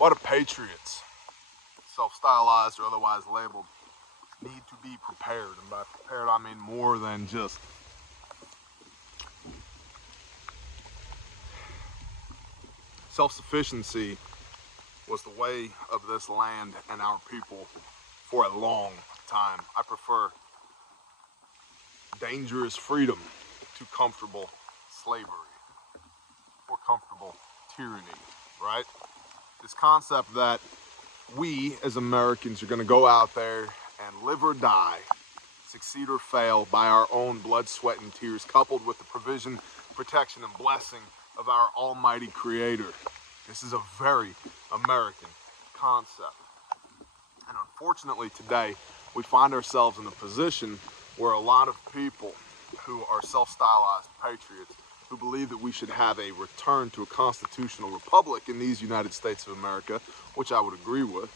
What do patriots, self-stylized or otherwise labeled, need to be prepared? And by prepared, I mean more than just self-sufficiency was the way of this land and our people for a long time. I prefer dangerous freedom to comfortable slavery or comfortable tyranny, right? This concept that we as Americans are going to go out there and live or die, succeed or fail by our own blood, sweat, and tears, coupled with the provision, protection, and blessing of our almighty creator. This is a very American concept. And unfortunately today, we find ourselves in a position where a lot of people who are self-stylized patriots, who believe that we should have a return to a constitutional republic in these United States of America, which I would agree with,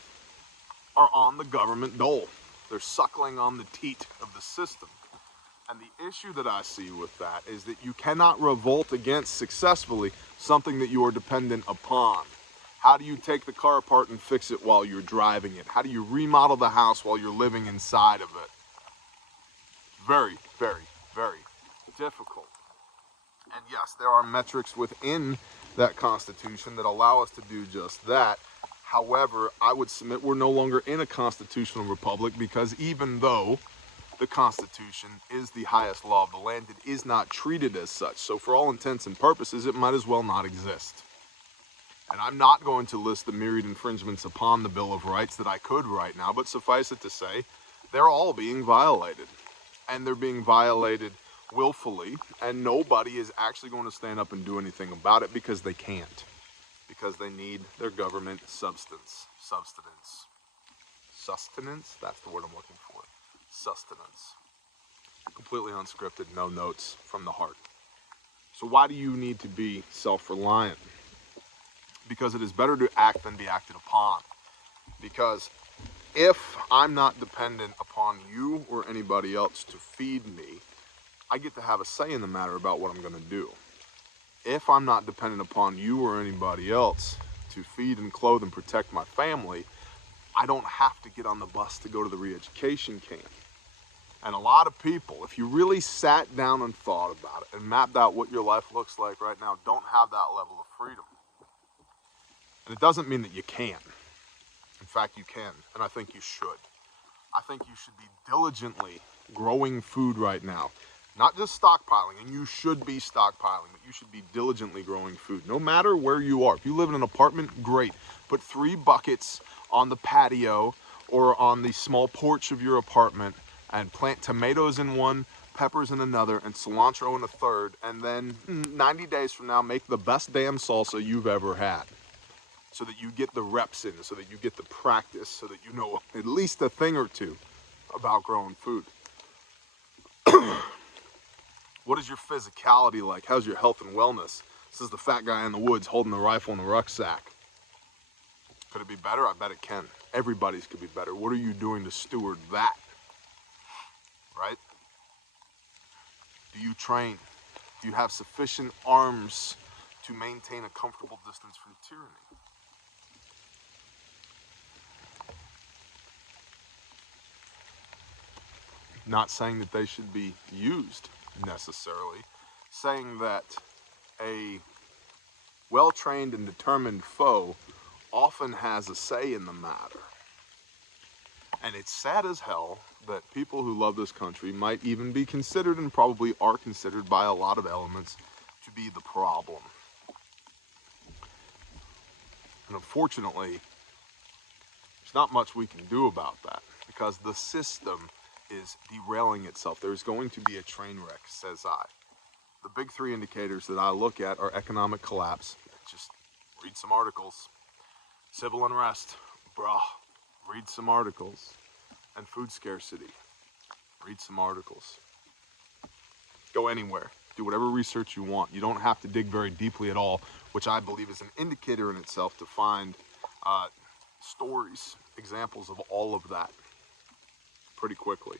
are on the government dole. They're suckling on the teat of the system. And the issue that I see with that is that you cannot revolt against successfully something that you are dependent upon. How do you take the car apart and fix it while you're driving it? How do you remodel the house while you're living inside of it? Very, very, very difficult. And yes, there are metrics within that Constitution that allow us to do just that. However, I would submit we're no longer in a constitutional republic, because even though the Constitution is the highest law of the land, it is not treated as such. So for all intents and purposes, it might as well not exist. And I'm not going to list the myriad infringements upon the Bill of Rights that I could right now, but suffice it to say, they're all being violated. And they're being violated willfully, and nobody is actually going to stand up and do anything about it, because they can't. Because they need their government sustenance. Sustenance? That's the word I'm looking for. Sustenance. Completely unscripted, no notes, from the heart. So why do you need to be self-reliant? Because it is better to act than be acted upon. Because if I'm not dependent upon you or anybody else to feed me, I get to have a say in the matter about what I'm going to do. If I'm not dependent upon you or anybody else to feed and clothe and protect my family, I don't have to get on the bus to go to the re-education camp. And a lot of people, if you really sat down and thought about it and mapped out what your life looks like right now, don't have that level of freedom. And it doesn't mean that you can't. In fact, you can, and I think you should. I think you should be diligently growing food right now. Not just stockpiling, and you should be stockpiling, but you should be diligently growing food, no matter where you are. If you live in an apartment, great. Put 3 buckets on the patio or on the small porch of your apartment and plant tomatoes in one, peppers in another, and cilantro in a third, and then 90 days from now, make the best damn salsa you've ever had, so that you get the reps in, so that you get the practice, so that you know at least a thing or two about growing food. What is your physicality like? How's your health and wellness? This is the fat guy in the woods holding the rifle and the rucksack. Could it be better? I bet it can. Everybody's could be better. What are you doing to steward that? Right? Do you train? Do you have sufficient arms to maintain a comfortable distance from tyranny? Not saying that they should be used necessarily, saying that a well-trained and determined foe often has a say in the matter. And it's sad as hell that people who love this country might even be considered, and probably are considered by a lot of elements, to be the problem. And unfortunately, there's not much we can do about that, because the system is derailing itself. There's going to be a train wreck, says I. The big 3 indicators that I look at are economic collapse. Just read some articles. Civil unrest. Bruh. Read some articles. And food scarcity. Read some articles. Go anywhere. Do whatever research you want. You don't have to dig very deeply at all, which I believe is an indicator in itself to find stories, examples of all of that pretty quickly.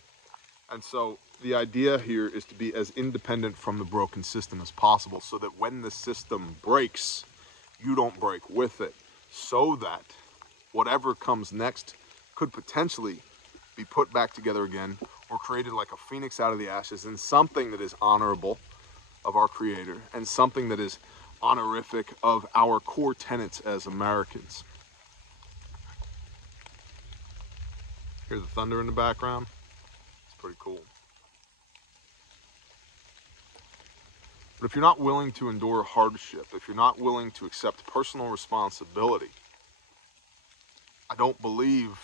And so the idea here is to be as independent from the broken system as possible, so that when the system breaks, you don't break with it. so that whatever comes next could potentially be put back together again, or created like a phoenix out of the ashes, and something that is honorable of our Creator, and something that is honorific of our core tenets as Americans. Hear the thunder in the background? It's pretty cool. But if you're not willing to endure hardship, if you're not willing to accept personal responsibility, I don't believe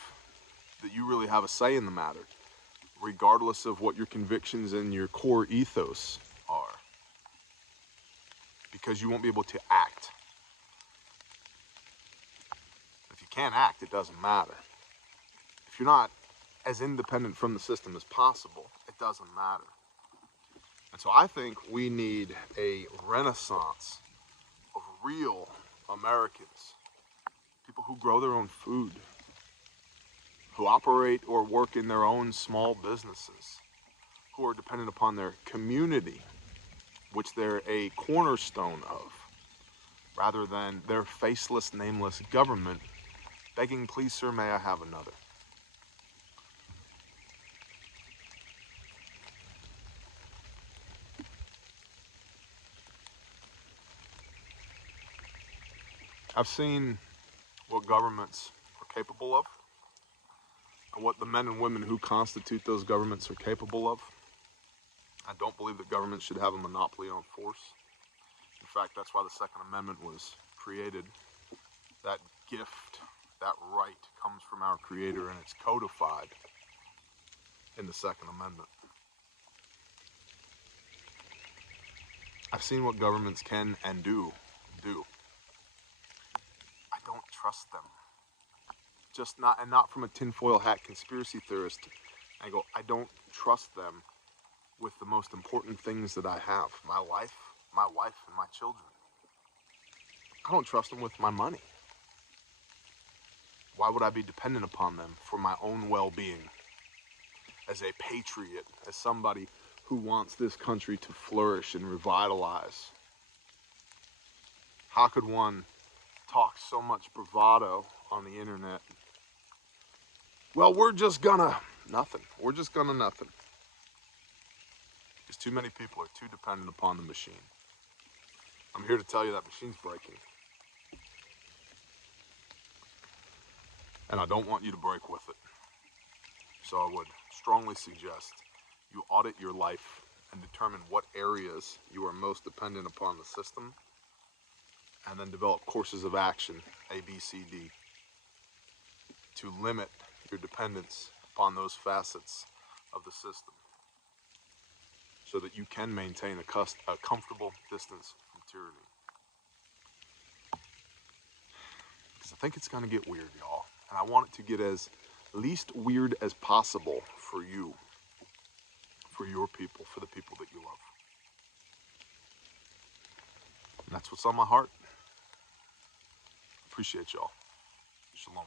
that you really have a say in the matter, regardless of what your convictions and your core ethos are. Because you won't be able to act. If you can't act, it doesn't matter. If you're not as independent from the system as possible, it doesn't matter. And so I think we need a renaissance of real Americans, people who grow their own food, who operate or work in their own small businesses, who are dependent upon their community, which they're a cornerstone of, rather than their faceless, nameless government begging, "Please, sir, may I have another?" I've seen what governments are capable of, and what the men and women who constitute those governments are capable of. I don't believe that government should have a monopoly on force. In fact, that's why the Second Amendment was created. That gift, that right, comes from our Creator, and it's codified in the Second Amendment. I've seen what governments can and do. I don't trust them. Not from a tinfoil hat conspiracy theorist angle. I don't trust them with the most important things that I have: my life, my wife, and my children. I don't trust them with my money. Why would I be dependent upon them for my own well-being? As a patriot, as somebody who wants this country to flourish and revitalize. How could one talk so much bravado on the internet? Well, we're just gonna nothing. We're just gonna nothing. Because too many people are too dependent upon the machine. I'm here to tell you that machine's breaking. And I don't want you to break with it. So I would strongly suggest you audit your life and determine what areas you are most dependent upon the system, and then develop courses of action, A, B, C, D, to limit your dependence upon those facets of the system, so that you can maintain a comfortable distance from tyranny. Because I think it's going to get weird, y'all. And I want it to get as least weird as possible for you, for your people, for the people that you love. And that's what's on my heart. Appreciate y'all. Shalom.